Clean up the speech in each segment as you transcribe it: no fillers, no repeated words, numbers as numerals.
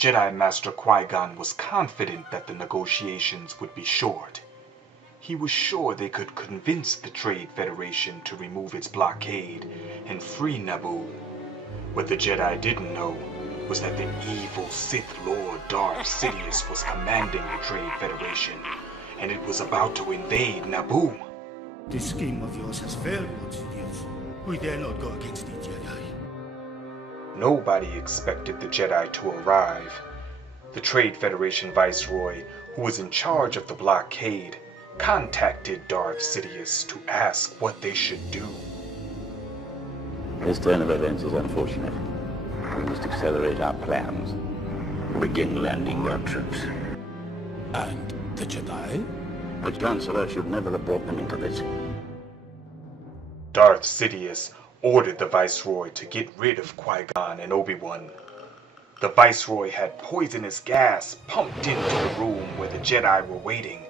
Jedi Master Qui-Gon was confident that the negotiations would be short. He was sure they could convince the Trade Federation to remove its blockade and free Naboo. What the Jedi didn't know was that the evil Sith Lord Darth Sidious was commanding the Trade Federation, and it was about to invade Naboo. This scheme of yours has failed, Lord Sidious. We dare not go against the Jedi. Nobody expected the Jedi to arrive. The Trade Federation Viceroy, who was in charge of the blockade, contacted Darth Sidious to ask what they should do. This turn of events is unfortunate. We must accelerate our plans. Begin landing our troops. And the Jedi? The Chancellor should never have brought them into this. Darth Sidious ordered the Viceroy to get rid of Qui-Gon and Obi-Wan. The Viceroy had poisonous gas pumped into the room where the Jedi were waiting.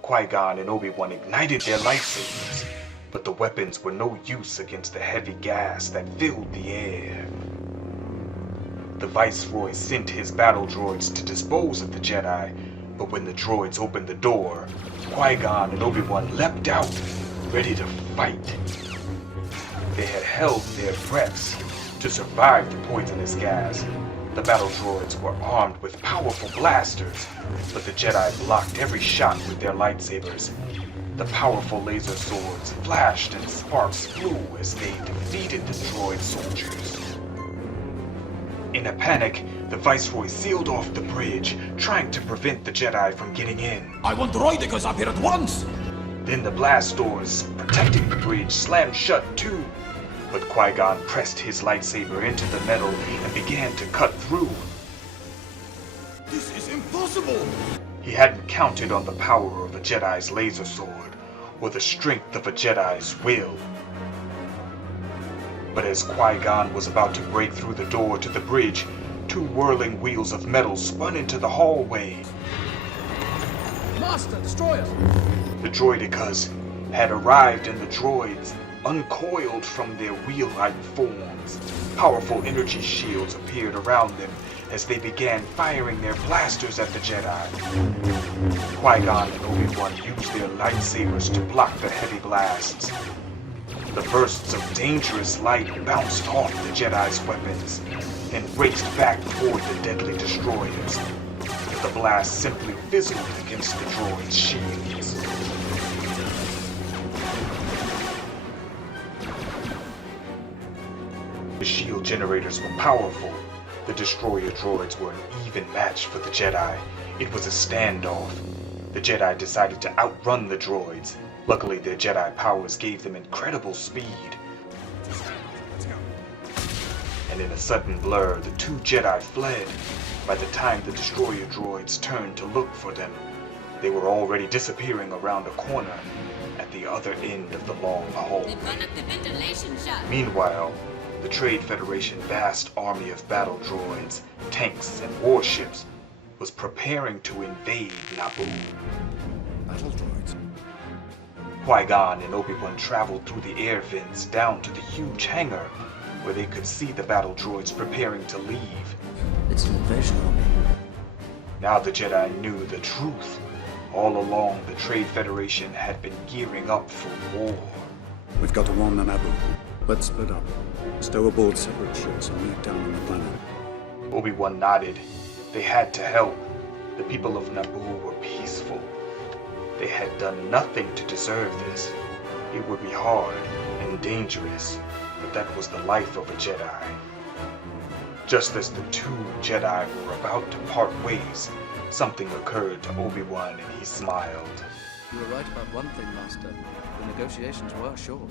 Qui-Gon and Obi-Wan ignited their lightsabers, but the weapons were no use against the heavy gas that filled the air. The Viceroy sent his battle droids to dispose of the Jedi, but when the droids opened the door, Qui-Gon and Obi-Wan leapt out, ready to fight. They had held their breaths to survive the poisonous gas. The battle droids were armed with powerful blasters, but the Jedi blocked every shot with their lightsabers. The powerful laser swords flashed and sparks flew as they defeated the droid soldiers. In a panic, the Viceroy sealed off the bridge, trying to prevent the Jedi from getting in. I want droidekas up here at once! Then the blast doors protecting the bridge slammed shut too. But Qui-Gon pressed his lightsaber into the metal and began to cut through. This is impossible! He hadn't counted on the power of a Jedi's laser sword, or the strength of a Jedi's will. But as Qui-Gon was about to break through the door to the bridge, two whirling wheels of metal spun into the hallway. Master, destroy us! The droidekas had arrived and the droids uncoiled from their wheel-like forms. Powerful energy shields appeared around them as they began firing their blasters at the Jedi. Qui-Gon and Obi-Wan used their lightsabers to block the heavy blasts. The bursts of dangerous light bounced off the Jedi's weapons and raced back toward the deadly destroyers. The blast simply fizzled against the droids' shields. The shield generators were powerful. The destroyer droids were an even match for the Jedi. It was a standoff. The Jedi decided to outrun the droids. Luckily, their Jedi powers gave them incredible speed. And in a sudden blur, the two Jedi fled. By the time the destroyer droids turned to look for them, they were already disappearing around a corner at the other end of the long hallway. They run up the ventilation shaft. Meanwhile, the Trade Federation vast army of battle droids, tanks, and warships was preparing to invade Naboo. Battle droids. Qui-Gon and Obi-Wan traveled through the air vents down to the huge hangar where they could see the battle droids preparing to leave. It's an invasion army. Now the Jedi knew the truth. All along, the Trade Federation had been gearing up for war. We've got to warn the Naboo. Let's split up. Stow aboard separate ships and meet down on the planet. Obi-Wan nodded. They had to help. The people of Naboo were peaceful. They had done nothing to deserve this. It would be hard and dangerous, but that was the life of a Jedi. Just as the two Jedi were about to part ways, something occurred to Obi-Wan and he smiled. You were right about one thing, Master. The negotiations were short.